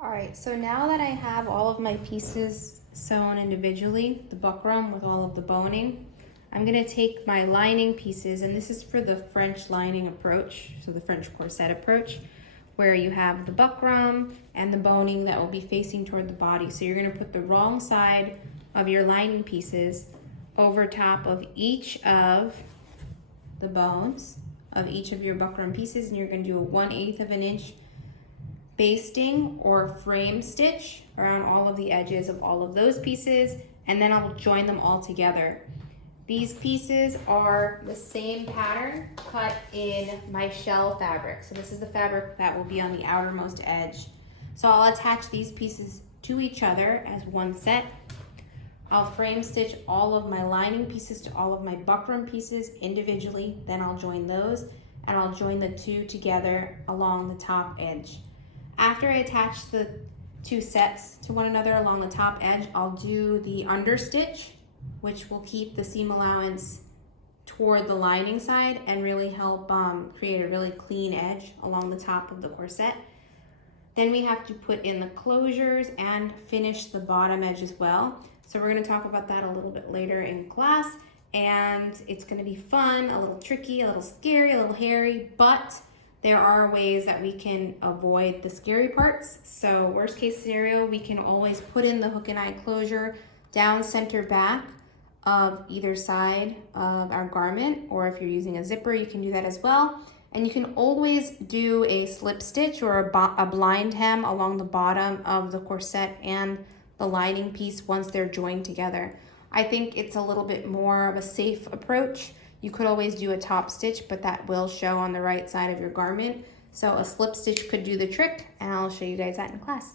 All right, so now that I have all of my pieces sewn individually, the buckram with all of the boning, I'm gonna take my lining pieces, and this is for the French lining approach, so the French corset approach, where you have the buckram and the boning that will be facing toward the body. So you're gonna put the wrong side of your lining pieces over top of each of the bones of each of your buckram pieces, and you're gonna do a 1/8 of an inch basting or frame stitch around all of the edges of all of those pieces, and then I'll join them all together. These pieces are the same pattern cut in my shell fabric. So this is the fabric that will be on the outermost edge. So I'll attach these pieces to each other as one set. I'll frame stitch all of my lining pieces to all of my buckram pieces individually, then I'll join those, and I'll join the two together along the top edge. After I attach the two sets to one another along the top edge, I'll do the understitch, which will keep the seam allowance toward the lining side and really help create a really clean edge along the top of the corset. Then we have to put in the closures and finish the bottom edge as well. So we're gonna talk about that a little bit later in class, and it's gonna be fun, a little tricky, a little scary, a little hairy, but there are ways that we can avoid the scary parts. So worst case scenario, we can always put in the hook and eye closure down center back of either side of our garment, or if you're using a zipper, you can do that as well. And you can always do a slip stitch or a blind hem along the bottom of the corset and the lining piece once they're joined together. I think it's a little bit more of a safe approach. You could always do a top stitch, but that will show on the right side of your garment. So a slip stitch could do the trick, and I'll show you guys that in class.